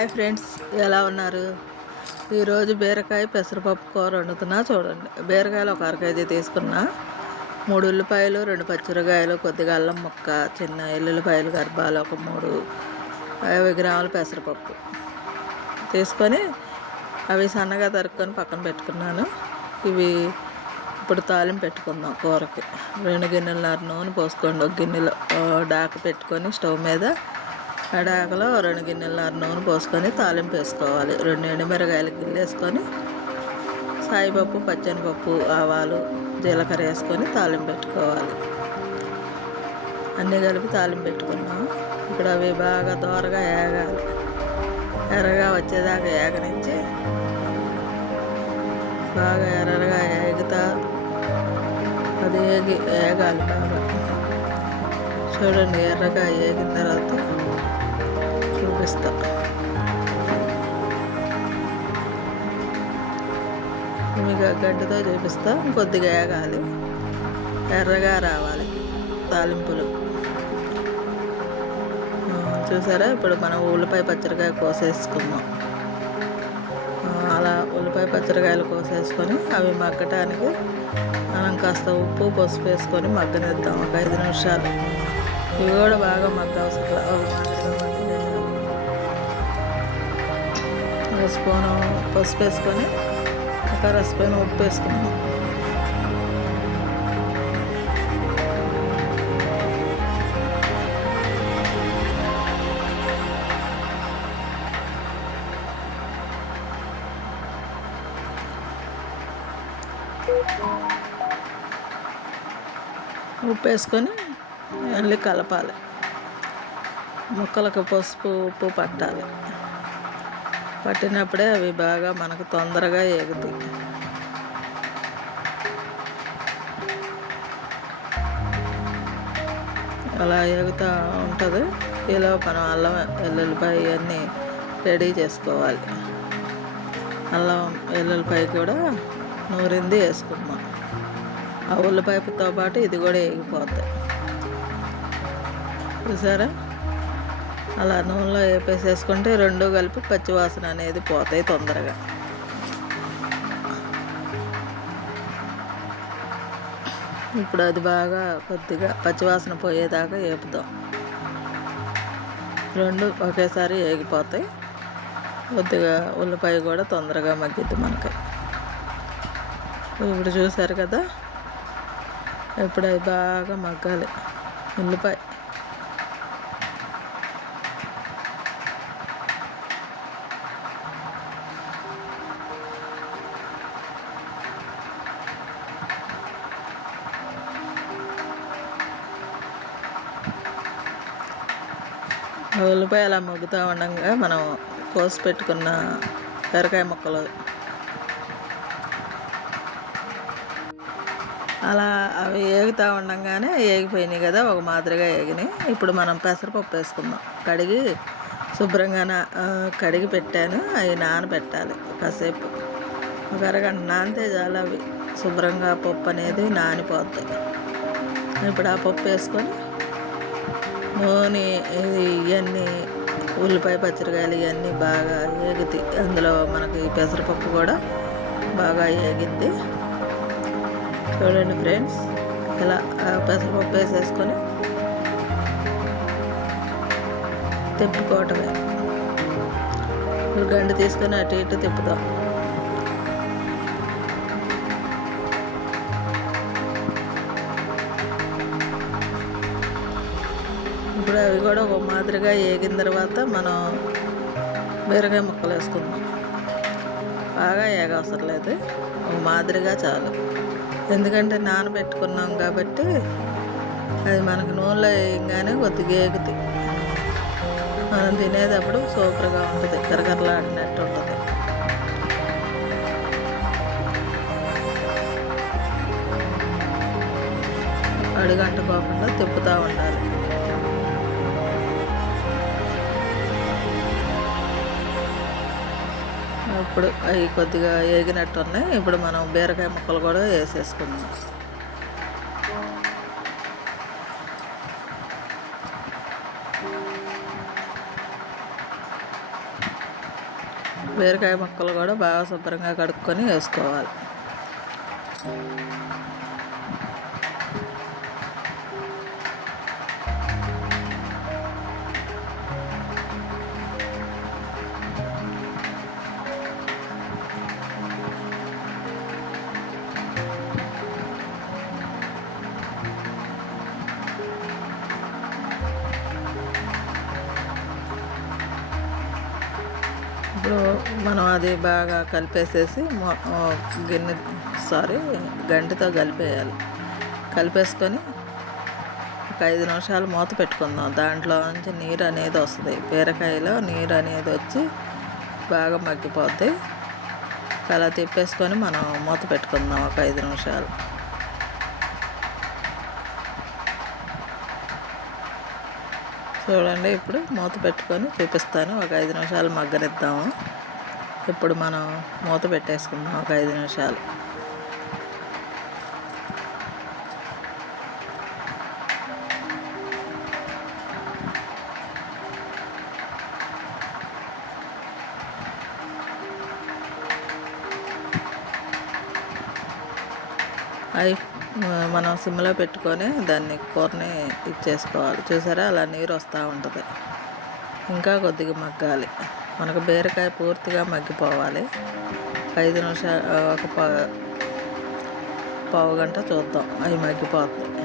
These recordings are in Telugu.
హాయ్ ఫ్రెండ్స్ ఎలా ఉన్నారు? ఈరోజు బీరకాయ పెసరపప్పు కూర వండుతున్నా చూడండి. బీరకాయలు ఒక అరకేజీ తీసుకున్నా. మూడు ఉల్లిపాయలు రెండు పచ్చిరకాయలు కొద్దిగా అల్లం ముక్క చిన్న ఎల్లుల్లిపాయలు గర్భాలు ఒక మూడు యాభై గ్రాముల పెసరపప్పు తీసుకొని అవి సన్నగా తరుక్కొని పక్కన పెట్టుకున్నాను. ఇవి ఇప్పుడు తాలింపు పెట్టుకుందాం కూరకి. రెండు గిన్నెలన్నర నూనె పోసుకోండి. ఒక గిన్నెలో డాక్ డాక పెట్టుకొని స్టవ్ మీద ఎడాకలో రెండు గిన్నెలు నూనె పోసుకొని తాలింపు వేసుకోవాలి. రెండు ఎండుమిరగాయలు గిల్లేసుకొని సాయిపప్పు పచ్చనిపప్పు ఆవాలు జీలకర్ర వేసుకొని తాలింపు పెట్టుకోవాలి. అన్నీ కలిపి తాలింపు పెట్టుకున్నాం. ఇప్పుడు అవి బాగా దోరగా ఏగాలి. ఎర్రగా వచ్చేదాకా ఏగనించి బాగా ఎర్రగా ఏగుతా అది ఏగి ఏగాలి బాగా. చూడండి ఎర్రగా ఏగిన తర్వాత చూపిస్తా మీకు గడ్డతో చూపిస్తా కొద్దిగా వేగాలి ఎర్రగా రావాలి తాలింపులు. చూసారా? ఇప్పుడు మనం ఉల్లిపాయ పచ్చడికాయ కోసేసుకుందాం. అలా ఉల్లిపాయ పచ్చడికాయలు కోసేసుకొని అవి మగ్గటానికి మనం కాస్త ఉప్పు పసుపు వేసుకొని మగ్గనిద్దాం. ఒక ఐదు నిమిషాలు. ఇవి కూడా బాగా మగ్గ అవసరం. స్పూను పసుపు వేసుకొని ఒక అర ఉప్పు వేసుకున్నాం. ఉప్పు వేసుకొని మళ్ళీ కలపాలి. ముక్కలకు పసుపు ఉప్పు పట్టాలి. పట్టినప్పుడే అవి బాగా మనకు తొందరగా ఎగుతాయి అలా ఎగుతూ ఉంటుంది. ఇలా మనం అల్లం వెల్లుల్లిపాయ ఇవన్నీ రెడీ చేసుకోవాలి. అల్లం వెల్లుల్లిపాయ కూడా నూరింది వేసుకుందాం. ఆ ఉల్లిపాయతో పాటు ఇది కూడా ఎగిపోద్ది చూసారా? అలా నూనెలో వేపేసేసుకుంటే రెండు కలిపి పచ్చివాసన అనేది పోతాయి తొందరగా. ఇప్పుడు అది బాగా కొద్దిగా పచ్చివాసన పోయేదాకా వేపుదాం రెండు ఒకేసారి వేగిపోతాయి కొద్దిగా ఉల్లిపాయ కూడా తొందరగా మగ్గిద్ది మనకి. ఇప్పుడు చూసారు కదా? ఇప్పుడు అది బాగా మగ్గాలి. ఉల్లిపాయ. ఉల్లిపాయ అలా మగ్గుతూ ఉండగా మనం కోసి పెట్టుకున్న పెరకాయ ముక్కలు. అలా అవి ఏగుతూ ఉండగానే ఏగిపోయినాయి కదా ఒక మాదిరిగా ఏగినాయి. ఇప్పుడు మనం పెసరపప్పు వేసుకుందాం. కడిగి శుభ్రంగా నా కడిగి పెట్టాను. అవి నానబెట్టాలి కాసేపు. ఒక అరగంట నానితే చాలు అవి. శుభ్రంగా పప్పు అనేది నానిపోతాయి ఇప్పుడు ఆ పప్పు వేసుకొని నూనె ఇది ఇవన్నీ ఉల్లిపాయ పచ్చిరకాయలు ఇవన్నీ బాగా ఏగుతాయి అందులో మనకి పెసరపప్పు కూడా బాగా ఏగిద్ది చూడండి ఫ్రెండ్స్ ఇలా ఆ పెసరపప్పు వేసేసుకొని తిప్పుకోవటమే. ఇప్పుడు గంట తీసుకొని అటు ఇటు తిప్పుతాం. ఇప్పుడు అవి కూడా ఒక మాదిరిగా ఏగిన తర్వాత మనం బీరకాయ ముక్కలు వేసుకుందాం. బాగా ఏగవసరం లేదు. ఒక మాదిరిగా చాలు. ఎందుకంటే నానబెట్టుకున్నాం కాబట్టి అది మనకు నూనెలో వేయగానే కొద్దిగా ఏగుతాయి. మనం తినేటప్పుడు సూపర్గా ఉంటుంది. కరకరలాడినట్టు ఉంటుంది. అడుగంటుకోకుండా తిప్పుతూ ఉండాలి. ఇప్పుడు అవి కొద్దిగా ఏగినట్టు ఉన్నాయి ఇప్పుడు మనం బీరకాయ ముక్కలు కూడా వేసేసుకుందాం. బీరకాయ ముక్కలు కూడా బాగా శుభ్రంగా కడుక్కొని వేసుకోవాలి. మనం అది బాగా కలిపేసేసి గిన్నె సారీ గంటతో కలిపేయాలి. కలిపేసుకొని ఒక ఐదు నిమిషాలు మూత పెట్టుకుందాం. దాంట్లో నుంచి నీరు అనేది వస్తుంది. బీరకాయలో నీరు అనేది వచ్చి బాగా మగ్గిపోద్ది. అలా తిప్పేసుకొని మనం మూత పెట్టుకుందాం ఒక ఐదు నిమిషాలు. చూడండి ఇప్పుడు మూత పెట్టుకొని చూపిస్తాను ఒక ఐదు నిమిషాలు మగ్గనిద్దాము. ఇప్పుడు మనం మూత పెట్టేసుకుందాం ఒక ఐదు నిమిషాలు. అవి మనం సిమ్లో పెట్టుకొని దాన్ని కూరని ఇచ్చేసుకోవాలి చూసారా? అలా నీరు వస్తూ ఉంటుంది. ఇంకా కొద్దిగా మగ్గాలి. మనకు బీరకాయ పూర్తిగా మగ్గిపోవాలి. ఐదు నిమిషాలు ఒక పా పావు గంట చూద్దాం అవి మగ్గిపోతుంది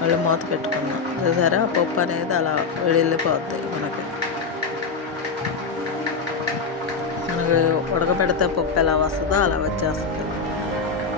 మళ్ళీ మూత పెట్టుకుందాం. చూసారా? పప్పు అనేది అలా వెళ్ళిపోద్ది మనకి. మనకి ఉడకబెడితే పప్పు ఎలా వస్తుందో అలా వచ్చేస్తుంది.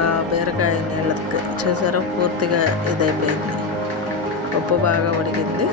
ఆ బీరకాయ నీళ్ళకి చూసారా? పూర్తిగా ఇదైపోయింది. ఉప్పు బాగా ఉడికింది.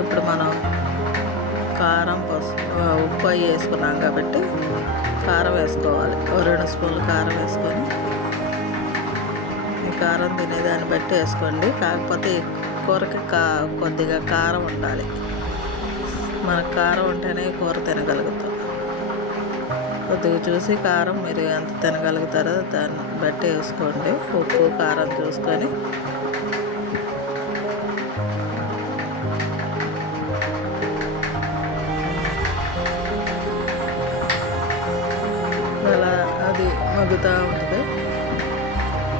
ఇప్పుడు మనం కారం పసుపు ఉప్పు అవి వేసుకున్నాం కాబట్టి కారం వేసుకోవాలి. ఓ రెండు స్పూన్లు కారం వేసుకొని ఈ కారం తినేదాన్ని బట్టి వేసుకోండి. కాకపోతే కూరకి కా కొద్దిగా కారం ఉండాలి. మనకు కారం ఉంటేనే కూర తినగలుగుతాం. కొద్దిగా చూసి కారం మీరు ఎంత తినగలుగుతారో దాన్ని బట్టి వేసుకోండి. ఉప్పు కారం చూసుకొని మగ్గుతూ ఉంటుంది.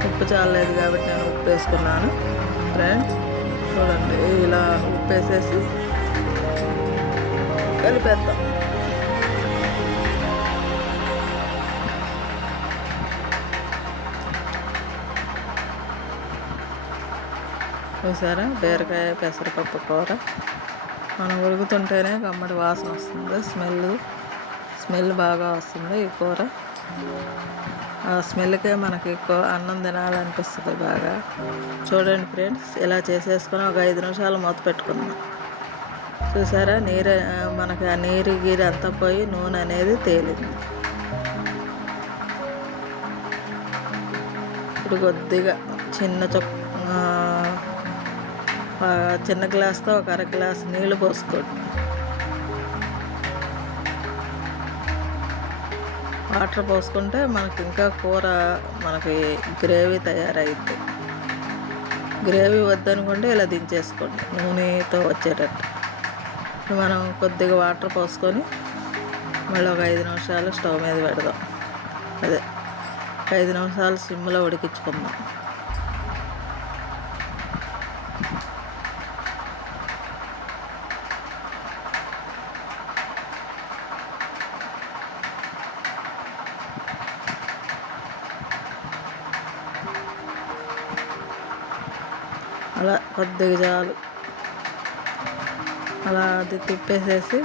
ఉప్పు చాలలేదు కాబట్టి నేను ఉప్పు వేసుకున్నాను ఫ్రెండ్స్ చూడండి ఇలా ఉప్పు వేసేసి కలిపేస్తాం చూసారా? బీరకాయ పెసరపప్పు కూర. మనం ఉడుకుతుంటేనే కమ్మడి వాసన వస్తుంది. స్మెల్ స్మెల్ బాగా వస్తుంది ఈ కూర. స్మెల్కే మనకి ఎక్కువ అన్నం తినాలనిపిస్తుంది బాగా. చూడండి ఫ్రెండ్స్ ఇలా చేసేసుకొని ఒక ఐదు నిమిషాలు మూత పెట్టుకుందాం. చూసారా? నీరు మనకి ఆ నీరు గీరు అంతా పోయి నూనె అనేది తేలింది. ఇప్పుడు కొద్దిగా చిన్న చొక్ చిన్న గ్లాస్తో ఒక అర గ్లాస్ నీళ్ళు పోసుకోండి. వాటర్ పోసుకుంటే మనకి ఇంకా కూర మనకి గ్రేవీ తయారైద్ది. గ్రేవీ వద్దనుకుంటే ఇలా దించేసుకోండి నూనెతో వచ్చేటట్టు. మనం కొద్దిగా వాటర్ పోసుకొని మళ్ళీ ఒక ఐదు నిమిషాలు స్టవ్ మీద పెడదాం. అదే ఐదు నిమిషాలు సిమ్లో ఉడికించుకుందాం. అలా కొద్దిగా చాలు. అలా అది తిప్పేసేసి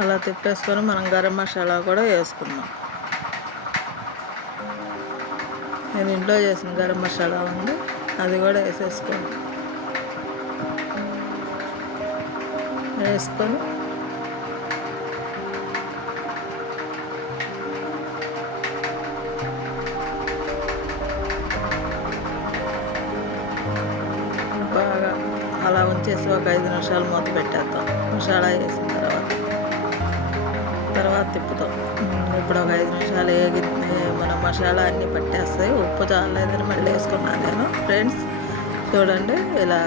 అలా తిప్పేసుకొని మనం గరం మసాలా కూడా వేసుకుందాం. నేను ఇంట్లో చేసిన గరం మసాలా ఉంది. అది కూడా వేసేసుకోండి వేసుకొని బాగా అలా ఉంచేసి ఒక ఐదు నిమిషాలు మూత పెట్టేద్దాం. మసాలా వేసిన తర్వాత తర్వాత తిప్పుతాం. ఇప్పుడు ఒక ఐదు నిమిషాలు వేగితే మన మసాలా అన్నీ పట్టేస్తాయి. ఉప్పు చాలేదని మళ్ళీ వేసుకున్నాను నేను. ఫ్రెండ్స్ చూడండి ఇలా.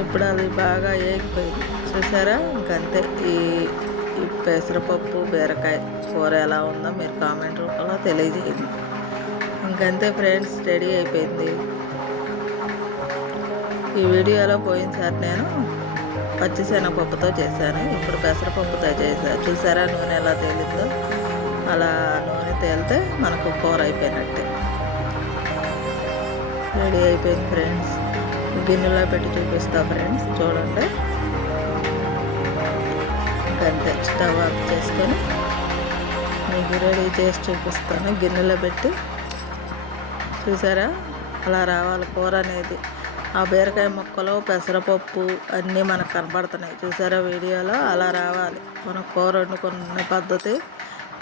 ఇప్పుడు అది బాగా వేగిపోయింది చూసారా? ఇంకంతే. ఈ ఈ పెసరపప్పు బీరకాయ కూర ఎలా ఉందో మీరు కామెంట్ రూపంలో తెలియజేయండి. ఇంకంతే ఫ్రెండ్స్ రెడీ అయిపోయింది. ఈ వీడియోలో పోయినసారి నేను పచ్చిశనగపప్పుతో చేశాను. ఇప్పుడు పెసరపప్పుతో చేశాను చూసారా నూనె ఎలా తేలిందో? అలా నూనె తేలితే మనకు కూర అయిపోయినట్టే. రెడీ అయిపోయింది ఫ్రెండ్స్. గిన్నెలో పెట్టి చూపిస్తా ఫ్రెండ్స్. చూడండి. అంతే స్టవ్ ఆఫ్ చేసుకొని మీకు రెడీ చేసి చూపిస్తాను. గిన్నెలో పెట్టి. చూసారా? అలా రావాలి కూర అనేది. ఆ బీరకాయ ముక్కలు పెసరపప్పు అన్నీ మనకు కనపడుతున్నాయి. చూసారా వీడియోలో? అలా రావాలి. మనం కూర వండుకున్న పద్ధతి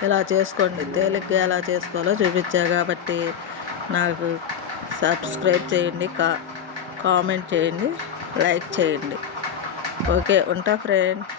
ఇలా చేసుకోండి. తేలిగ్గా ఎలా చేసుకోవాలో చూపించా కాబట్టి నాకు సబ్స్క్రైబ్ చేయండి కా కామెంట్ చేయండి లైక్ చేయండి. ఓకే ఉంటా ఫ్రెండ్స్.